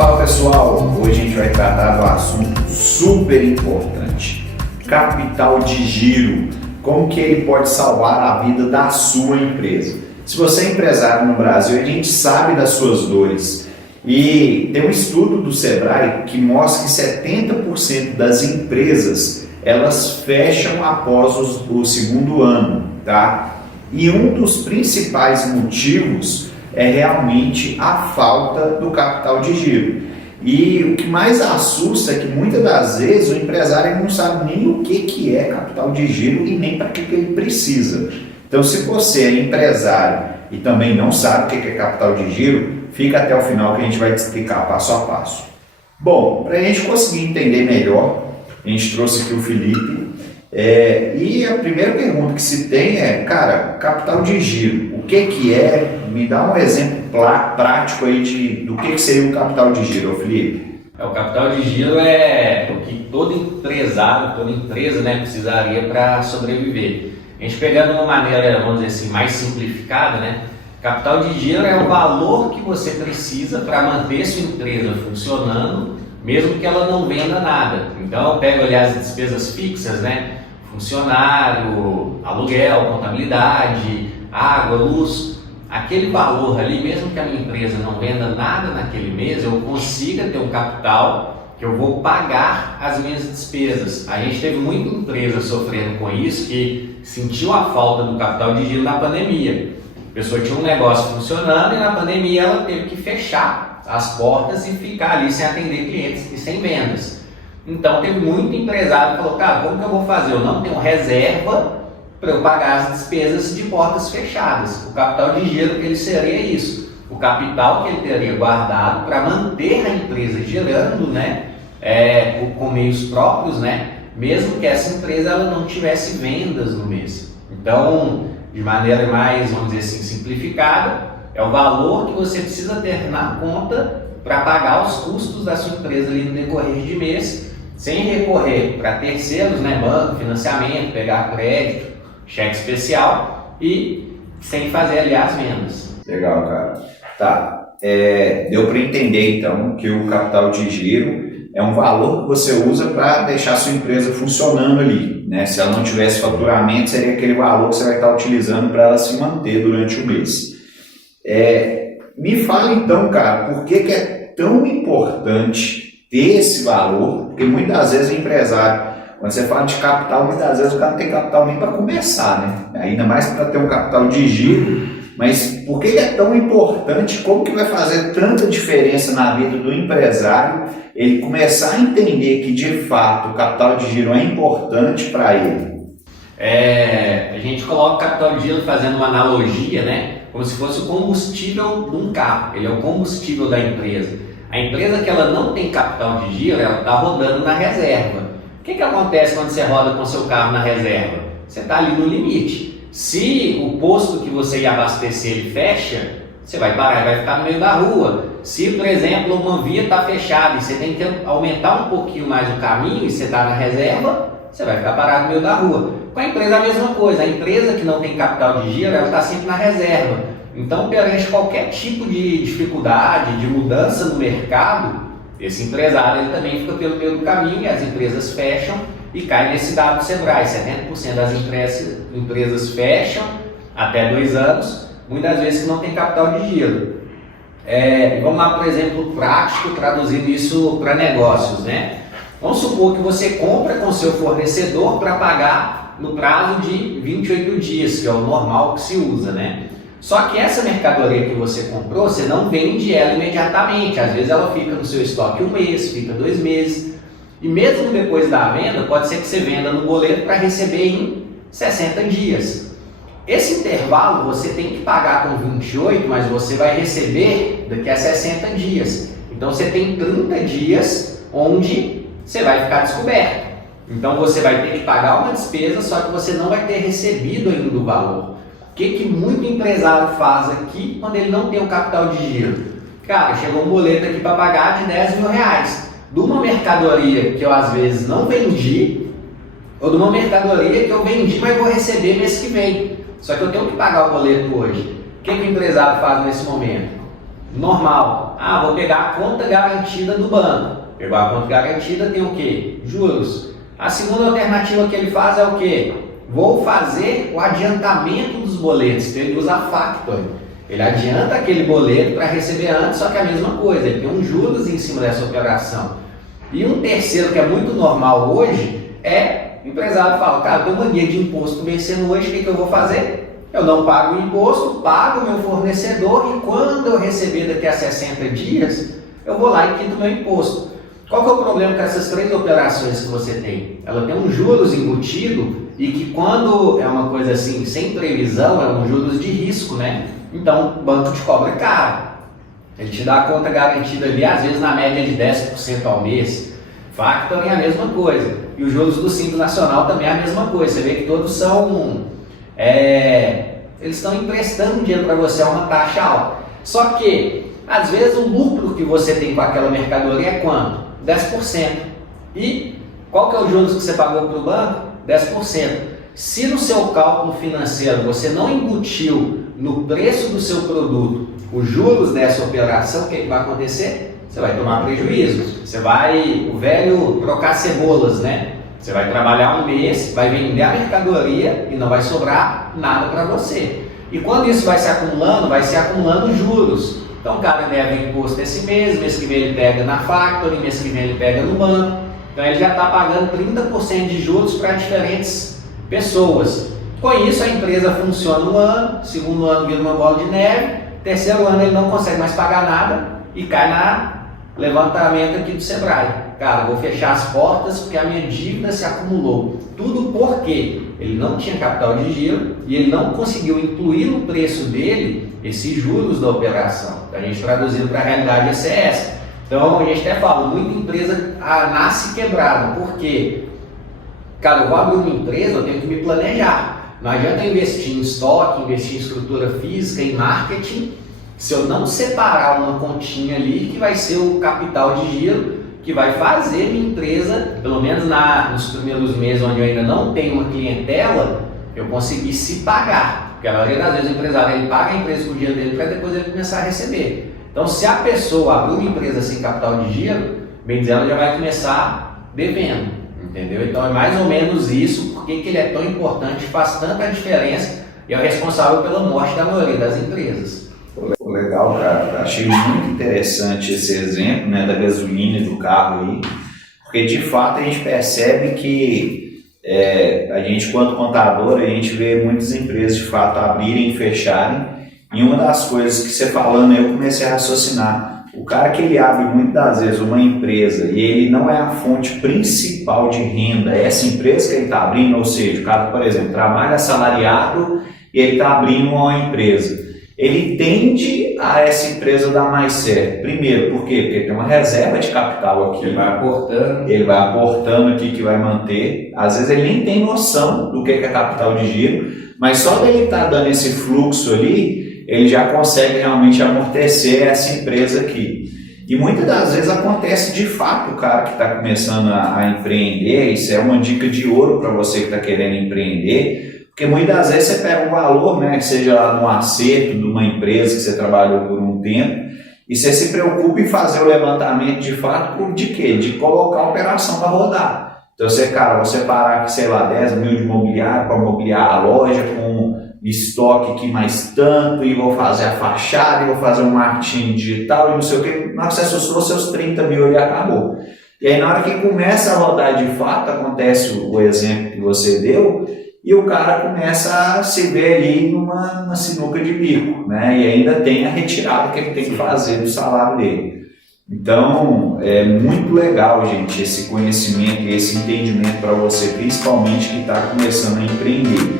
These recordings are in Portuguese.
Fala pessoal, hoje a gente vai tratar do assunto super importante, capital de giro, como que ele pode salvar a vida da sua empresa. Se você é empresário no Brasil, a gente sabe das suas dores e tem um estudo do Sebrae que mostra que 70% das empresas elas fecham após o segundo ano, tá? E um dos principais motivos é realmente a falta do capital de giro. E o que mais assusta é que muitas das vezes o empresário não sabe nem o que é capital de giro e nem para que ele precisa. Então, se você é empresário e também não sabe o que é capital de giro, fica até o final que a gente vai te explicar passo a passo. Bom, para a gente conseguir entender melhor, a gente trouxe aqui o Felipe. E a primeira pergunta que se tem é, cara, capital de giro, o que é? Me dá um exemplo prático aí do que seria um capital de giro, Felipe. O capital de giro é o que todo empresário, toda empresa, precisaria para sobreviver. A gente pegando uma maneira, vamos dizer assim, mais simplificada, capital de giro é o valor que você precisa para manter sua empresa funcionando, mesmo que ela não venda nada. Então, eu pego ali as despesas fixas, funcionário, aluguel, contabilidade, água, luz, aquele valor ali, mesmo que a minha empresa não venda nada naquele mês, eu consiga ter um capital que eu vou pagar as minhas despesas. A gente teve muita empresa sofrendo com isso, que sentiu a falta do capital de giro na pandemia. A pessoa tinha um negócio funcionando e na pandemia ela teve que fechar as portas e ficar ali sem atender clientes e sem vendas. Então teve muito empresário que falou, cara, como que eu vou fazer? Eu não tenho reserva para eu pagar as despesas de portas fechadas. O capital de giro ele seria isso, o capital que ele teria guardado para manter a empresa girando, com meios próprios, mesmo que essa empresa ela não tivesse vendas no mês. Então, de maneira mais, vamos dizer assim, simplificada, é o valor que você precisa ter na conta para pagar os custos da sua empresa ali no decorrer de mês, sem recorrer para terceiros, banco, financiamento, pegar crédito, cheque especial e sem fazer ali as vendas. Legal, cara. Tá, deu para entender então que o capital de giro é um valor que você usa para deixar a sua empresa funcionando ali, Se ela não tivesse faturamento, seria aquele valor que você vai estar utilizando para ela se manter durante o mês. Me fala então, cara, por que é tão importante ter esse valor? Porque muitas vezes o empresário, quando você fala de capital, muitas vezes o cara não tem capital nem para começar, Ainda mais para ter um capital de giro. Mas por que é tão importante? Como que vai fazer tanta diferença na vida do empresário ele começar a entender que de fato o capital de giro é importante para ele? A gente coloca o capital de giro fazendo uma analogia, como se fosse o combustível de um carro. Ele é o combustível da empresa. A empresa que ela não tem capital de giro, ela está rodando na reserva. O que acontece quando você roda com seu carro na reserva? Você está ali no limite. Se o posto que você ia abastecer ele fecha, você vai parar e vai ficar no meio da rua. Se, por exemplo, uma via está fechada e você tem que aumentar um pouquinho mais o caminho e você está na reserva, você vai ficar parado no meio da rua. Com a empresa a mesma coisa. A empresa que não tem capital de giro, ela está sempre na reserva. Então, perante qualquer tipo de dificuldade, de mudança no mercado, esse empresário ele também fica pelo meio do caminho e as empresas fecham e cai nesse dado do Sebrae. 70% das empresas fecham até 2 anos, muitas vezes que não tem capital de giro. Vamos lá, por exemplo, prático, traduzindo isso para negócios, Vamos supor que você compra com seu fornecedor para pagar no prazo de 28 dias, que é o normal que se usa, Só que essa mercadoria que você comprou, você não vende ela imediatamente. Às vezes ela fica no seu estoque 1 mês, fica 2 meses. E mesmo depois da venda, pode ser que você venda no boleto para receber em 60 dias. Esse intervalo você tem que pagar com 28, mas você vai receber daqui a 60 dias. Então você tem 30 dias onde você vai ficar descoberto. Então você vai ter que pagar uma despesa, só que você não vai ter recebido ainda o valor. O que muito empresário faz aqui quando ele não tem o capital de giro? Cara, chegou um boleto aqui para pagar de 10 mil reais. De uma mercadoria que eu às vezes não vendi, ou de uma mercadoria que eu vendi, mas vou receber mês que vem. Só que eu tenho que pagar o boleto hoje. O que o empresário faz nesse momento? normal. Ah, vou pegar a conta garantida do banco. Pegou a conta garantida, tem o quê? Juros. A segunda alternativa que ele faz é o quê? Vou fazer o adiantamento dos boletos. Então ele usa a factoring. Ele adianta aquele boleto para receber antes, só que é a mesma coisa, ele tem um juros em cima dessa operação. E um terceiro que é muito normal hoje é o empresário fala, cara, eu tenho mania de imposto vencendo hoje, o que eu vou fazer? Eu não pago o imposto, pago o meu fornecedor e quando eu receber daqui a 60 dias, eu vou lá e quito o meu imposto. Qual que é o problema com essas três operações que você tem? Ela tem um juros embutido e que quando é uma coisa assim, sem previsão, é um juros de risco, né? Então o banco te cobra caro. Ele te dá a conta garantida ali, às vezes na média de 10% ao mês. Factoring é a mesma coisa. E os juros do Simples Nacional também é a mesma coisa. Você vê que todos são... eles estão emprestando dinheiro para você a uma taxa alta. Só que, às vezes, o lucro que você tem com aquela mercadoria é quanto? 10%. E qual que é o juros que você pagou para o banco? 10%. Se no seu cálculo financeiro você não embutiu no preço do seu produto os juros dessa operação, o que vai acontecer? Você vai tomar prejuízo. Você vai, o velho, trocar cebolas, né? Você vai trabalhar um mês, vai vender a mercadoria e não vai sobrar nada para você. E quando isso vai se acumulando juros. Então o cara deve imposto esse mês que vem ele pega na factoring, mês que vem ele pega no banco. Então ele já está pagando 30% de juros para diferentes pessoas. Com isso a empresa funciona um ano, segundo ano vira uma bola de neve, terceiro ano ele não consegue mais pagar nada e cai na levantamento aqui do Sebrae. Cara, vou fechar as portas porque a minha dívida se acumulou. Tudo porque ele não tinha capital de giro e ele não conseguiu incluir no preço dele esses juros da operação. A gente traduzindo para a realidade essa é essa. Então a gente até fala, muita empresa nasce quebrada. Por quê? Cara, eu vou abrir uma empresa, eu tenho que me planejar. Não adianta eu investir em estoque, investir em estrutura física, em marketing, se eu não separar uma continha ali que vai ser o capital de giro que vai fazer minha empresa, pelo menos nos primeiros meses onde eu ainda não tenho uma clientela, eu conseguir se pagar. Porque a maioria das vezes o empresário ele paga a empresa com o dinheiro dele para depois ele começar a receber. Então se a pessoa abrir uma empresa sem capital de giro, bem dizer, ela já vai começar devendo. Entendeu? Então é mais ou menos isso, porque que ele é tão importante, faz tanta diferença e é o responsável pela morte da maioria das empresas. Legal, cara. Achei muito interessante esse exemplo, né, da gasolina e do carro aí, porque de fato a gente percebe que a gente, quanto contador, a gente vê muitas empresas de fato abrirem e fecharem, e uma das coisas que você falando eu comecei a raciocinar. O cara que ele abre muitas das vezes uma empresa e ele não é a fonte principal de renda, é essa empresa que ele está abrindo, ou seja, o cara, por exemplo, trabalha assalariado e ele está abrindo uma empresa. Ele tende a essa empresa dar mais certo. Primeiro, por quê? Porque ele tem uma reserva de capital aqui. Ele vai aportando aqui que vai manter. Às vezes ele nem tem noção do que é capital de giro, mas só dele estar dando esse fluxo ali, ele já consegue realmente amortecer essa empresa aqui. E muitas das vezes acontece de fato o cara que está começando a empreender, isso é uma dica de ouro para você que está querendo empreender, porque muitas das vezes você pega um valor, né, que seja lá no acerto de uma empresa que você trabalhou por um tempo, e você se preocupa em fazer o levantamento de fato de quê? De colocar a operação para rodar. Então você parar, sei lá, 10 mil de mobiliário para mobiliar a loja com estoque aqui mais tanto, e vou fazer a fachada, e vou fazer um marketing digital, e não sei o que, na hora que você assustou, seus 30 mil ali acabou. E aí na hora que começa a rodar de fato, acontece o exemplo que você deu, e o cara começa a se ver ali numa sinuca de bico, né? E ainda tem a retirada que ele tem que fazer do salário dele. Então, é muito legal, gente, esse conhecimento e esse entendimento para você, principalmente que está começando a empreender.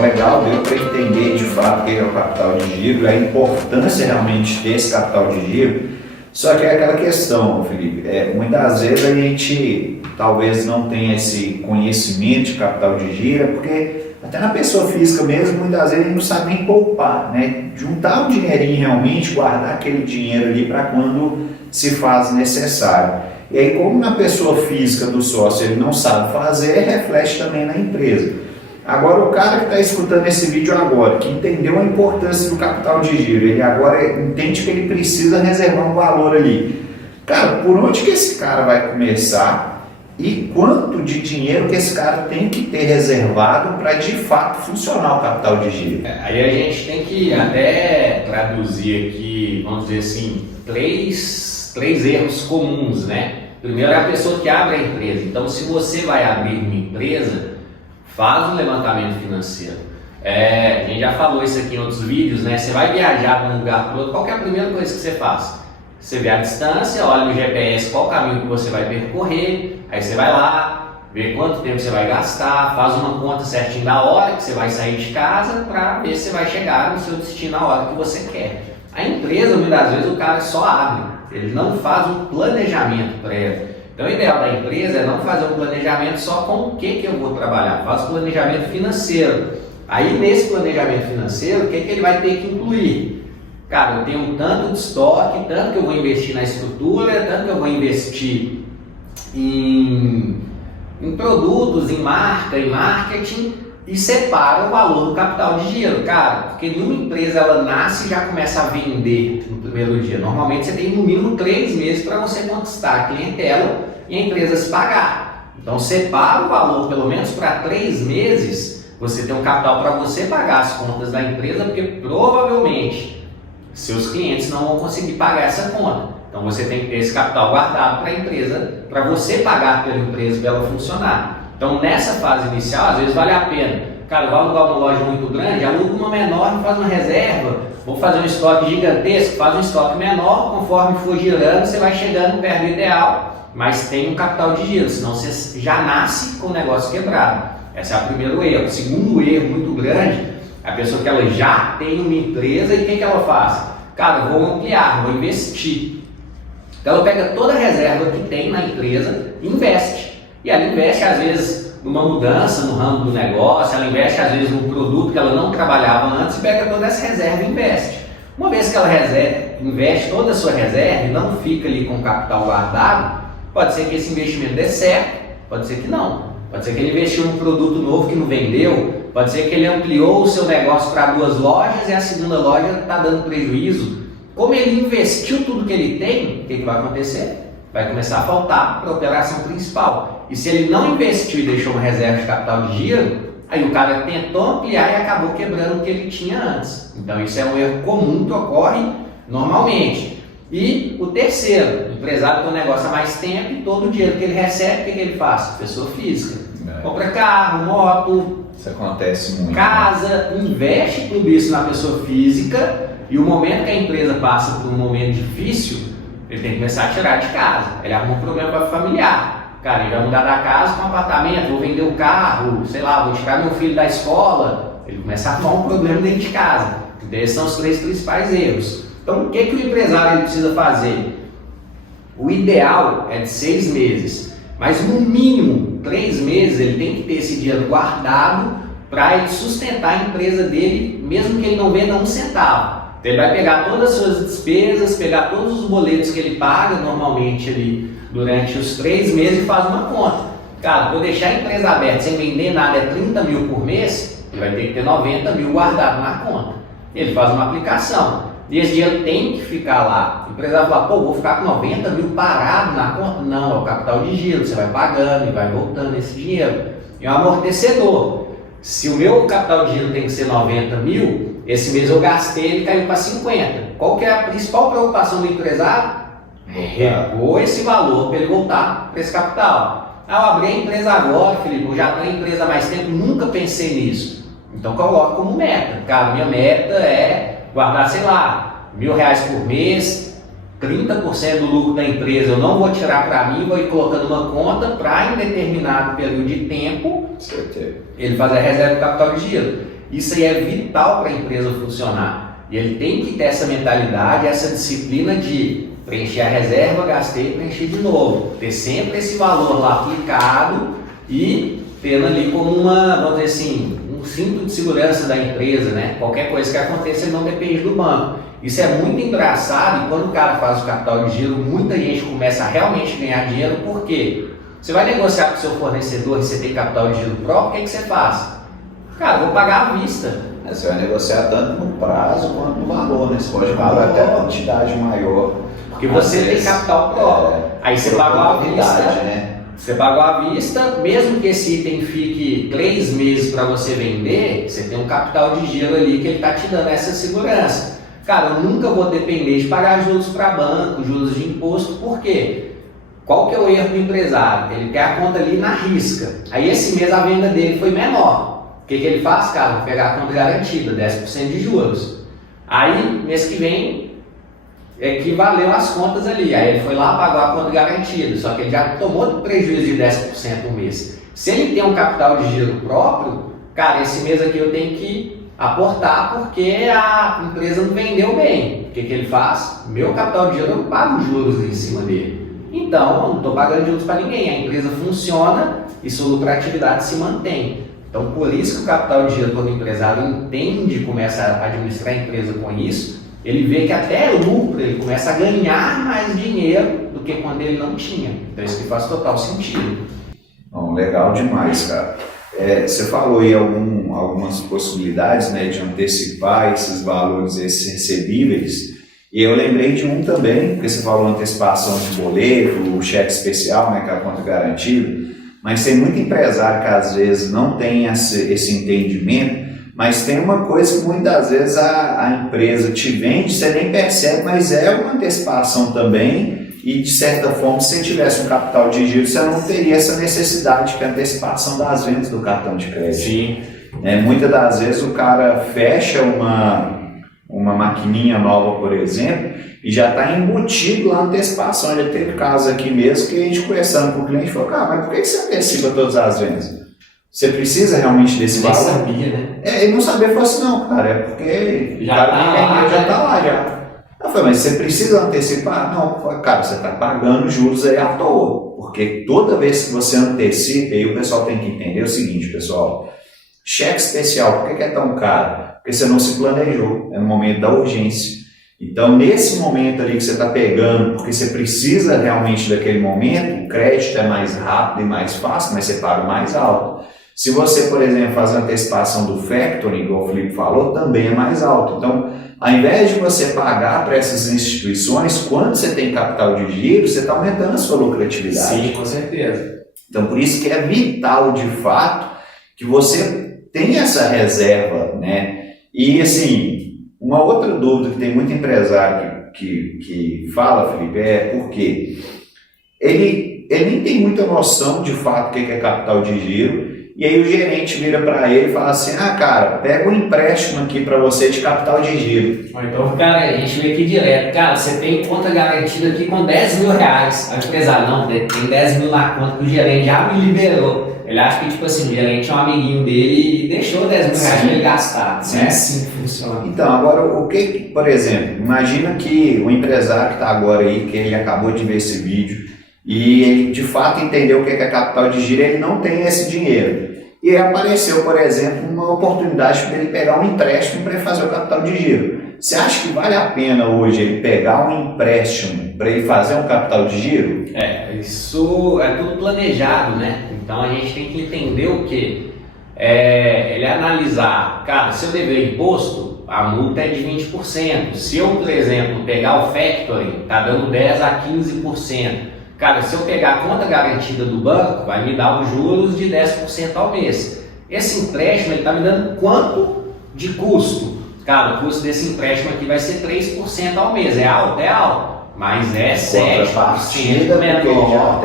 Legal, deu para entender de fato o que é o capital de giro, a importância realmente desse capital de giro. Só que é aquela questão, Felipe, muitas vezes a gente talvez não tenha esse conhecimento de capital de giro, porque até na pessoa física mesmo, muitas vezes a gente não sabe nem poupar, né? Juntar um dinheirinho realmente, guardar aquele dinheiro ali para quando se faz necessário. E aí, como na pessoa física do sócio ele não sabe fazer, reflete também na empresa. Agora, o cara que está escutando esse vídeo agora, que entendeu a importância do capital de giro, ele agora entende que ele precisa reservar um valor ali. Cara, por onde que esse cara vai começar e quanto de dinheiro que esse cara tem que ter reservado para de fato funcionar o capital de giro? Aí a gente tem que até traduzir aqui, vamos dizer assim, três erros comuns, né? Primeiro é a pessoa que abre a empresa. Então, se você vai abrir uma empresa, faz um levantamento financeiro. A gente já falou isso aqui em outros vídeos, né? Você vai viajar de um lugar para o outro, qual que é a primeira coisa que você faz? Você vê a distância, olha no GPS qual caminho que você vai percorrer, aí você vai lá, vê quanto tempo você vai gastar, faz uma conta certinho da hora que você vai sair de casa para ver se você vai chegar no seu destino na hora que você quer. A empresa, muitas vezes, o cara só abre, ele não faz um planejamento prévio. Então, o ideal da empresa é não fazer um planejamento só com o que eu vou trabalhar, faz um planejamento financeiro. Aí, nesse planejamento financeiro, o que ele vai ter que incluir? Cara, eu tenho tanto de estoque, tanto que eu vou investir na estrutura, tanto que eu vou investir em produtos, em marca, em marketing, e separa o valor do capital de giro, cara, porque nenhuma empresa ela nasce e já começa a vender no primeiro dia. Normalmente você tem no mínimo 3 meses para você conquistar a clientela e a empresa se pagar. Então separa o valor pelo menos para 3 meses, você tem um capital para você pagar as contas da empresa, porque provavelmente seus clientes não vão conseguir pagar essa conta. Então você tem que ter esse capital guardado para a empresa, para você pagar pela empresa para ela funcionar. Então nessa fase inicial, às vezes vale a pena. Cara, eu vou alugar uma loja muito grande, aluga uma menor e faz uma reserva. Vou fazer um estoque gigantesco, faz um estoque menor, conforme for girando, você vai chegando perto do ideal, mas tem um capital de giro, senão você já nasce com o negócio quebrado. Esse é o primeiro erro. O segundo erro muito grande, a pessoa que ela já tem uma empresa e o que ela faz? Cara, eu vou ampliar, vou investir. Então ela pega toda a reserva que tem na empresa e investe. E ela investe às vezes numa mudança no ramo do negócio, ela investe às vezes num produto que ela não trabalhava antes e pega toda essa reserva e investe. Uma vez que ela investe toda a sua reserva e não fica ali com o capital guardado, pode ser que esse investimento dê certo, pode ser que não. Pode ser que ele investiu num produto novo que não vendeu, pode ser que ele ampliou o seu negócio para 2 lojas e a segunda loja está dando prejuízo. Como ele investiu tudo que ele tem, o que vai acontecer? Vai começar a faltar para a operação principal. E se ele não investiu e deixou uma reserva de capital de giro, aí o cara tentou ampliar e acabou quebrando o que ele tinha antes. Então isso é um erro comum que ocorre normalmente. E o terceiro, o empresário tem um negócio há mais tempo e todo o dinheiro que ele recebe, o que ele faz? Pessoa física. Compra carro, moto, isso acontece muito, casa, investe tudo isso na pessoa física e o momento que a empresa passa por um momento difícil, ele tem que começar a tirar de casa. Ele arruma um problema para familiar. Cara, ele vai mudar da casa para um apartamento, vou vender o carro, sei lá, vou tirar meu filho da escola. Ele começa a arrumar um problema dentro de casa. Então, esses são os 3 principais erros. Então, o que o empresário ele precisa fazer? O ideal é de 6 meses, mas no mínimo 3 meses ele tem que ter esse dinheiro guardado para ele sustentar a empresa dele, mesmo que ele não venda um centavo. Então, ele vai pegar todas as suas despesas, pegar todos os boletos que ele paga normalmente ali durante os 3 meses e faz uma conta. Cara, vou deixar a empresa aberta sem vender nada, é 30 mil por mês, ele vai ter que ter 90 mil guardado na conta. Ele faz uma aplicação. E esse dinheiro tem que ficar lá. O empresário fala, pô, vou ficar com 90 mil parado na conta? Não, é o capital de giro, você vai pagando e vai voltando esse dinheiro. É um amortecedor. Se o meu capital de giro tem que ser 90 mil, esse mês eu gastei, ele caiu para 50. Qual que é a principal preocupação do empresário? Repor esse valor para ele voltar para esse capital. Ah, eu abri a empresa agora, Felipe, eu já tenho a empresa há mais tempo, nunca pensei nisso. Então coloque como meta. Cara, minha meta é guardar, sei lá, R$1.000 por mês, 30% do lucro da empresa eu não vou tirar para mim, vou ir colocando uma conta para em determinado período de tempo ele fazer a reserva do capital de giro. Isso aí é vital para a empresa funcionar. E ele tem que ter essa mentalidade, essa disciplina de preencher a reserva, gastei e preencher de novo. Ter sempre esse valor lá aplicado e tendo ali como uma, vamos dizer assim, um cinto de segurança da empresa, né? Qualquer coisa que aconteça, ele não depende do banco. Isso é muito engraçado e quando o cara faz o capital de giro, muita gente começa a realmente ganhar dinheiro, por quê? Você vai negociar com o seu fornecedor e você tem capital de giro próprio, o que você faz? Cara, vou pagar à vista. Você vai negociar tanto no prazo quanto no valor, né? Você pode pagar até a quantidade maior. Porque você tem capital próprio. Aí você pagou à vista, né? Você pagou à vista, mesmo que esse item fique 3 meses para você vender, você tem um capital de giro ali que ele está te dando essa segurança. Cara, eu nunca vou depender de pagar juros para banco, juros de imposto, por quê? Qual que é o erro do empresário? Ele quer a conta ali na risca. Aí esse mês a venda dele foi menor. O que ele faz? Cara, vou pegar a conta garantida, 10% de juros. Aí, mês que vem, equivaleu as contas ali. Aí ele foi lá, pagou a conta garantida, só que ele já tomou prejuízo de 10% no mês. Se ele tem um capital de giro próprio, cara, esse mês aqui eu tenho que aportar porque a empresa não vendeu bem. O que ele faz? Meu capital de giro eu não pago juros em cima dele. Então, eu não estou pagando juros para ninguém. A empresa funciona e sua lucratividade se mantém. Então, por isso que o capital de giro, quando o empresário entende, começa a administrar a empresa com isso, ele vê que até lucro, ele começa a ganhar mais dinheiro do que quando ele não tinha. Então, isso que faz total sentido. Bom, legal demais, cara. Você falou aí algumas possibilidades, né, de antecipar esses valores, esses recebíveis. E eu lembrei de um também, porque você falou antecipação de boleto, o cheque especial, né, que é a conta garantida. Mas tem muito empresário que às vezes não tem esse entendimento, mas tem uma coisa que muitas vezes a empresa te vende, você nem percebe, mas é uma antecipação também. E de certa forma, se você tivesse um capital de giro, você não teria essa necessidade que é a antecipação das vendas do cartão de crédito. Sim. Muitas das vezes o cara fecha uma maquininha nova, por exemplo, e já está embutido lá na antecipação. Já teve casos aqui mesmo que a gente conversando com o cliente falou, cara, mas por que você antecipa todas as vendas? Você precisa realmente desse valor? Nem sabia, né? Ele não sabia, falou assim, não, cara, é porque já está lá já. Eu falei, mas você precisa antecipar? Não, cara, você está pagando juros aí à toa, porque toda vez que você antecipa, aí o pessoal tem que entender o seguinte, pessoal, cheque especial, por que é tão caro? Porque você não se planejou, é no momento da urgência. Então, nesse momento ali que você está pegando, porque você precisa realmente daquele momento, o crédito é mais rápido e mais fácil, mas você paga mais alto. Se você, por exemplo, faz a antecipação do factoring, igual o Felipe falou, também é mais alto. Então, ao invés de você pagar para essas instituições, quando você tem capital de giro, você está aumentando a sua lucratividade. Sim, com certeza. Então, por isso que é vital, de fato, que você tenha essa reserva, né? E, assim, uma outra dúvida que tem muito empresário que fala, Felipe, é porque ele nem tem muita noção, de fato, o que é capital de giro. E aí o gerente vira para ele e fala assim, cara, pega um empréstimo aqui para você de capital de giro. Então, cara, a gente vê aqui direto, cara, você tem conta garantida aqui com 10 mil reais. Aí o empresário, não, tem 10 mil na conta que o gerente já me liberou. Ele acha que, tipo assim, o gerente é um amiguinho dele e deixou 10 mil reais para ele gastar. Não é assim que funciona. Então, agora, o que, por exemplo, imagina que o empresário que está agora aí, que ele acabou de ver esse vídeo, e ele de fato entendeu o que é capital de giro, ele não tem esse dinheiro. E aí apareceu, por exemplo, uma oportunidade para ele pegar um empréstimo para ele fazer o capital de giro. Você acha que vale a pena hoje ele pegar um empréstimo para ele fazer um capital de giro? Isso é tudo planejado, né? Então a gente tem que entender o quê? Ele analisar, cara, se eu dever imposto, a multa é de 20%. Se eu, por exemplo, pegar o factoring, tá dando 10% a 15%. Cara, se eu pegar a conta garantida do banco, vai me dar os juros de 10% ao mês. Esse empréstimo está me dando quanto de custo? Cara, o custo desse empréstimo aqui vai ser 3% ao mês. É alto? É alto. Mas é 7% menor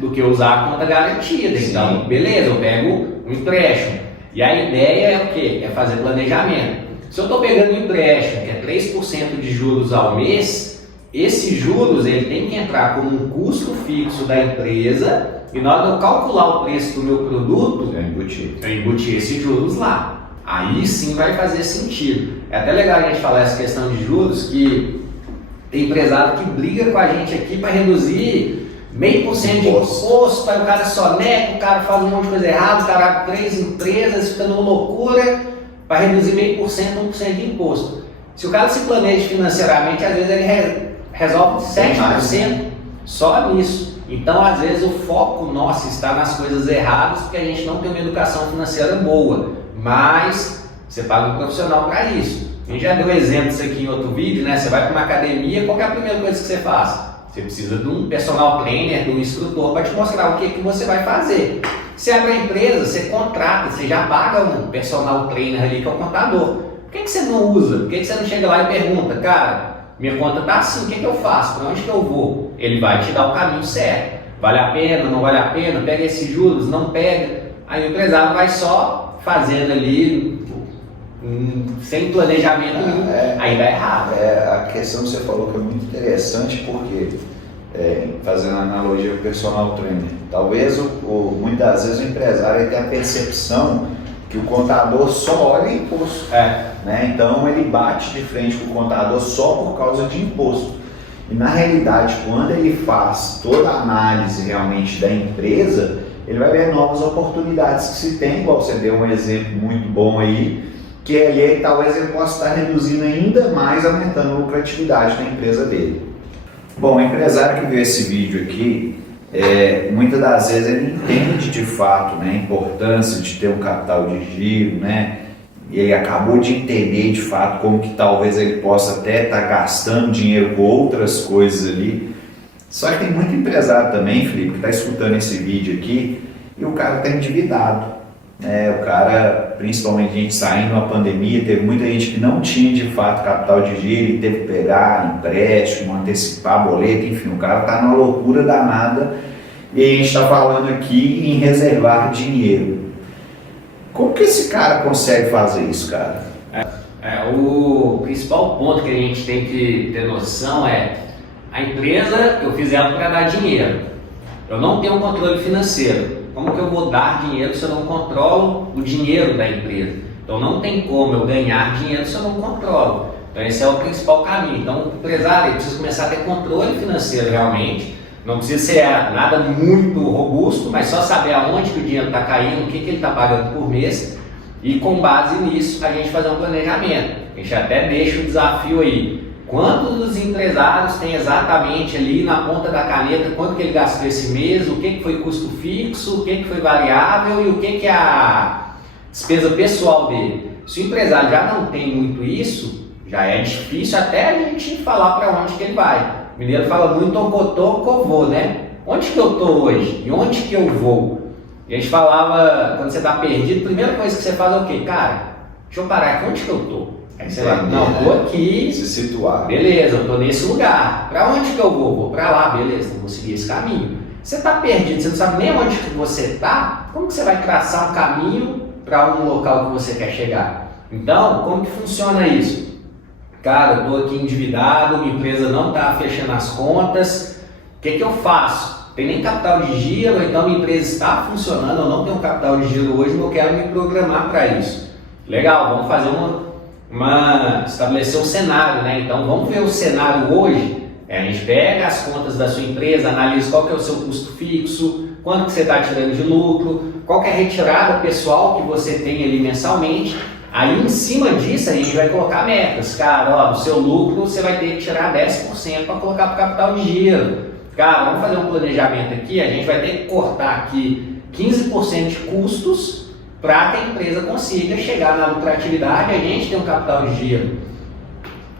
do que usar a conta garantida. Sim. Então, beleza, eu pego um empréstimo. E a ideia é o quê? É fazer planejamento. Se eu estou pegando um empréstimo que é 3% de juros ao mês, esses juros ele tem que entrar como um custo fixo da empresa e na hora de eu calcular o preço do meu produto, eu embutir esses juros lá. Aí sim vai fazer sentido. É até legal a gente falar essa questão de juros, que tem empresário que briga com a gente aqui para reduzir 0,5% de imposto, aí o cara soneca, o cara faz um monte de coisa errada, o cara abre 3 empresas, fica numa loucura para reduzir 0,5%, 1% de imposto. Se o cara se planeja financeiramente, às vezes ele resolve 7% só nisso. Então, às vezes, o foco nosso está nas coisas erradas porque a gente não tem uma educação financeira boa, mas você paga um profissional para isso. A gente já deu exemplo disso aqui em outro vídeo, né? Você vai para uma academia, qual é a primeira coisa que você faz? Você precisa de um personal trainer, de um instrutor para te mostrar o que você vai fazer. Você abre a empresa, você contrata, você já paga um personal trainer ali que é o contador. Por que você não usa? Por que você não chega lá e pergunta, cara, minha conta está assim, o que eu faço? Para onde que eu vou? Ele vai te dar o caminho certo. Vale a pena, não vale a pena? Pega esses juros, não pega. Aí o empresário vai só fazendo ali, sem planejamento nenhum, aí dá errado. A questão que você falou que é muito interessante, porque, fazendo analogia com o personal trainer, talvez muitas vezes o empresário tem a percepção que o contador só olha imposto. Né? Então ele bate de frente com o contador só por causa de imposto. E na realidade, quando ele faz toda a análise realmente da empresa, ele vai ver novas oportunidades que se tem, igual você deu um exemplo muito bom aí, que ali talvez ele possa estar reduzindo ainda mais, aumentando a lucratividade da empresa dele. Bom, o empresário que vê esse vídeo aqui, muitas das vezes ele entende de fato, né, a importância de ter um capital de giro, né? E ele acabou de entender de fato como que talvez ele possa até estar gastando dinheiro com outras coisas ali. Só que tem muito empresário também, Felipe, que está escutando esse vídeo aqui e o cara está endividado. O cara, principalmente a gente saindo da pandemia, teve muita gente que não tinha de fato capital de giro e teve que pegar empréstimo, antecipar boleto, enfim, o cara está numa loucura danada e a gente está falando aqui em reservar dinheiro. Como que esse cara consegue fazer isso, cara? O principal ponto que a gente tem que ter noção é a empresa, eu fiz ela para dar dinheiro. Eu não tenho um controle financeiro. Como que eu vou dar dinheiro se eu não controlo o dinheiro da empresa? Então não tem como eu ganhar dinheiro se eu não controlo. Então esse é o principal caminho. Então o empresário precisa começar a ter controle financeiro realmente. Não precisa ser nada muito robusto, mas só saber aonde que o dinheiro está caindo, o que ele está pagando por mês e com base nisso a gente fazer um planejamento. A gente até deixa o desafio aí. Quantos dos empresários tem exatamente ali na ponta da caneta quanto que ele gastou esse mês, o que foi custo fixo, o que foi variável e o que é a despesa pessoal dele. Se o empresário já não tem muito isso, já é difícil até a gente falar para onde que ele vai. O mineiro fala muito ocotô, covô, né? Onde que eu estou hoje? E onde que eu vou? E a gente falava, quando você está perdido, a primeira coisa que você faz é o quê? Cara, deixa eu parar aqui, onde que eu estou? Aí você vai, não, vou aqui, se situar. Beleza, eu estou nesse lugar. Para onde que eu vou? Vou para lá, beleza, vou seguir esse caminho. Você está perdido, você não sabe nem onde que você está, como que você vai traçar um caminho para um local que você quer chegar? Então, como que funciona isso? Cara, eu estou aqui endividado, minha empresa não está fechando as contas, o que eu faço? Tem nem capital de giro, então minha empresa está funcionando, eu não tenho capital de giro hoje, mas eu quero me programar para isso. Legal, vamos fazer estabelecer um cenário, né? Então vamos ver o cenário hoje. A gente pega as contas da sua empresa, analisa qual que é o seu custo fixo, quanto que você está tirando de lucro, qual que é a retirada pessoal que você tem ali mensalmente. Aí em cima disso a gente vai colocar metas. Cara, do seu lucro você vai ter que tirar 10% para colocar para o capital de giro. Cara, vamos fazer um planejamento aqui, a gente vai ter que cortar aqui 15% de custos para que a empresa consiga chegar na lucratividade e a gente tem um capital de giro.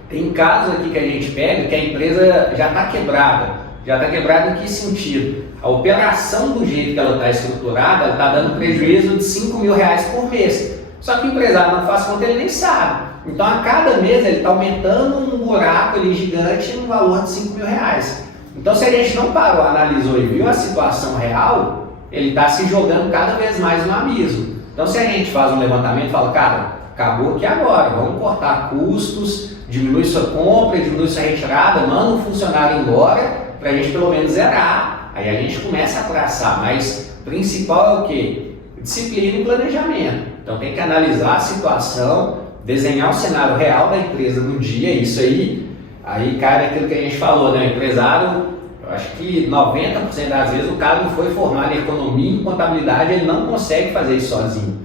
Tem casos aqui que a gente pega que a empresa já está quebrada. Já está quebrada em que sentido? A operação do jeito que ela está estruturada, ela está dando prejuízo de R$5.000 por mês. Só que o empresário não faz conta, ele nem sabe. Então a cada mês ele está aumentando um buraco ali gigante no valor de R$5.000. Então se a gente não parou, analisou e viu a situação real, ele está se jogando cada vez mais no abismo. Então se a gente faz um levantamento e fala, cara, acabou aqui agora, vamos cortar custos, diminui sua compra, diminui sua retirada, manda um funcionário embora para a gente pelo menos zerar. Aí a gente começa a traçar, mas o principal é o quê? Disciplina e planejamento. Então tem que analisar a situação, desenhar o cenário real da empresa no dia, isso aí cai naquilo que a gente falou, né? O empresário, Eu acho que 90% das vezes o cara não foi formado em economia e em contabilidade, ele não consegue fazer isso sozinho.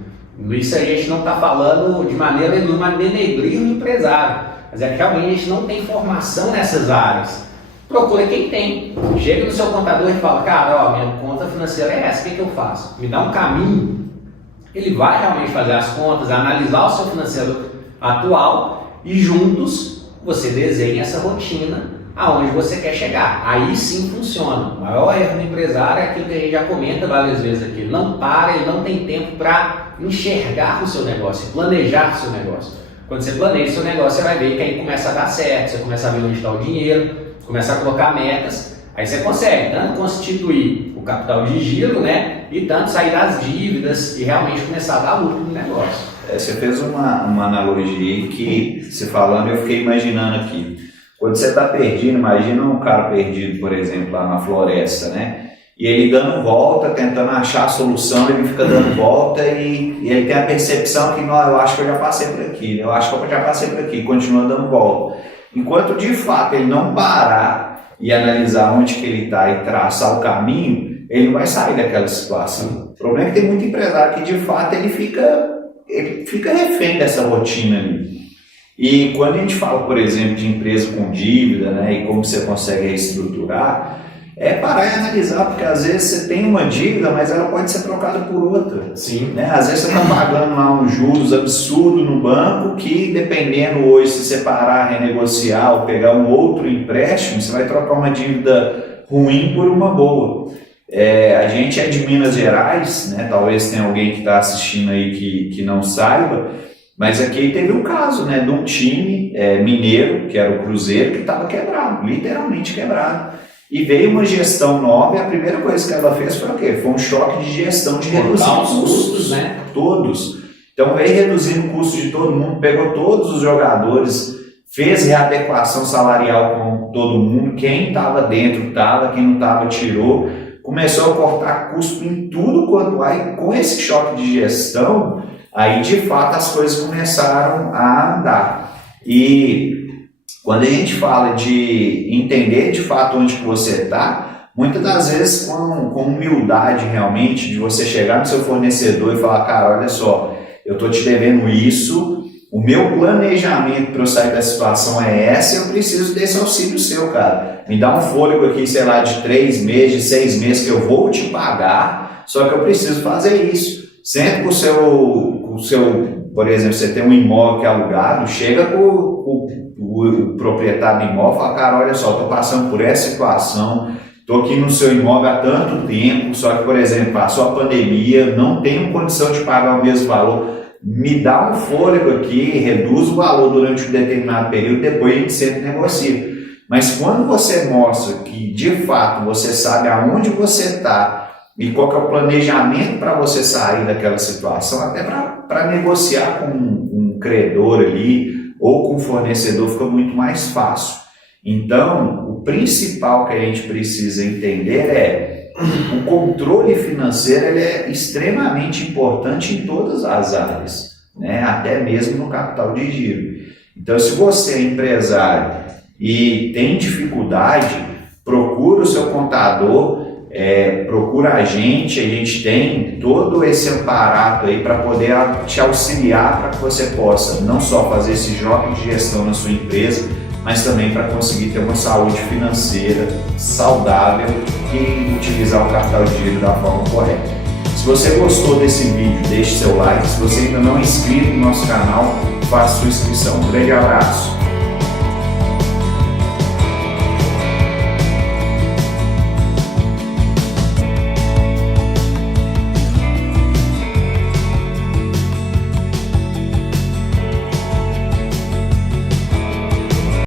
Isso a gente não está falando de maneira nenhuma denegrir o empresário, mas é que realmente a gente não tem formação nessas áreas. Procura quem tem. Chega no seu contador e fala, cara, ó, minha conta financeira é essa, o que eu faço? Me dá um caminho. Ele vai realmente fazer as contas, analisar o seu financeiro atual e juntos você desenha essa rotina aonde você quer chegar. Aí sim funciona. O maior erro do empresário é aquilo que a gente já comenta várias vezes aqui. Ele não para, ele não tem tempo para enxergar o seu negócio, planejar o seu negócio. Quando você planeja o seu negócio, você vai ver que aí começa a dar certo, você começa a ver onde está o dinheiro, começa a colocar metas, aí você consegue tanto constituir o capital de giro, né, e tanto sair das dívidas e realmente começar a dar lucro no negócio. Você fez uma analogia que, você falando, eu fiquei imaginando aqui. Quando você está perdido, imagina um cara perdido, por exemplo, lá na floresta, né? E ele dando volta, tentando achar a solução, ele fica dando volta e ele tem a percepção que, não, eu acho que eu já passei por aqui, eu acho que eu já passei por aqui, continua dando volta. Enquanto de fato ele não parar e analisar onde que ele está e traçar o caminho, ele não vai sair daquela situação. O problema é que tem muito empresário que de fato ele fica refém dessa rotina ali. E quando a gente fala, por exemplo, de empresa com dívida, né, e como você consegue reestruturar, é parar e analisar, porque às vezes você tem uma dívida, mas ela pode ser trocada por outra. Sim. Né? Às vezes você está pagando lá uns juros absurdos no banco que, dependendo hoje, se você parar, renegociar ou pegar um outro empréstimo, você vai trocar uma dívida ruim por uma boa. A gente é de Minas Gerais, né? Talvez tenha alguém que está assistindo aí que não saiba, mas aqui teve um caso, né, de um time mineiro, que era o Cruzeiro, que estava quebrado, literalmente quebrado. E veio uma gestão nova e a primeira coisa que ela fez foi o quê? Foi um choque de gestão de reduzir os custos, né? Todos. Então veio reduzindo o custo de todo mundo, pegou todos os jogadores, fez readequação salarial com todo mundo, quem estava dentro estava, quem não estava tirou, começou a cortar custo em tudo quanto aí, com esse choque de gestão, aí de fato as coisas começaram a andar. E quando a gente fala de entender de fato onde que você está, muitas das vezes com humildade realmente, de você chegar no seu fornecedor e falar, cara, olha só, eu estou te devendo isso, o meu planejamento para eu sair da situação é essa, eu preciso desse auxílio seu, cara. Me dá um fôlego aqui, sei lá, de 3 meses, de 6 meses que eu vou te pagar, só que eu preciso fazer isso. Sempre com o seu, por exemplo, você tem um imóvel que é alugado, chega com o proprietário do imóvel e fala, cara, olha só, estou passando por essa situação, estou aqui no seu imóvel há tanto tempo, só que, por exemplo, passou a pandemia, não tenho condição de pagar o mesmo valor, me dá um fôlego aqui, reduz o valor durante um determinado período, depois a gente sempre negocia. Mas quando você mostra que, de fato, você sabe aonde você está e qual que é o planejamento para você sair daquela situação, até para negociar com um credor ali, ou com o fornecedor fica muito mais fácil. Então, o principal que a gente precisa entender é o controle financeiro, ele é extremamente importante em todas as áreas, né? Até mesmo no capital de giro. Então, se você é empresário e tem dificuldade, procura o seu contador, procura a gente tem todo esse aparato aí para poder te auxiliar para que você possa não só fazer esse jogo de gestão na sua empresa, mas também para conseguir ter uma saúde financeira saudável e utilizar o capital de giro da forma correta. Se você gostou desse vídeo, deixe seu like. Se você ainda não é inscrito no nosso canal, faça sua inscrição. Um grande abraço!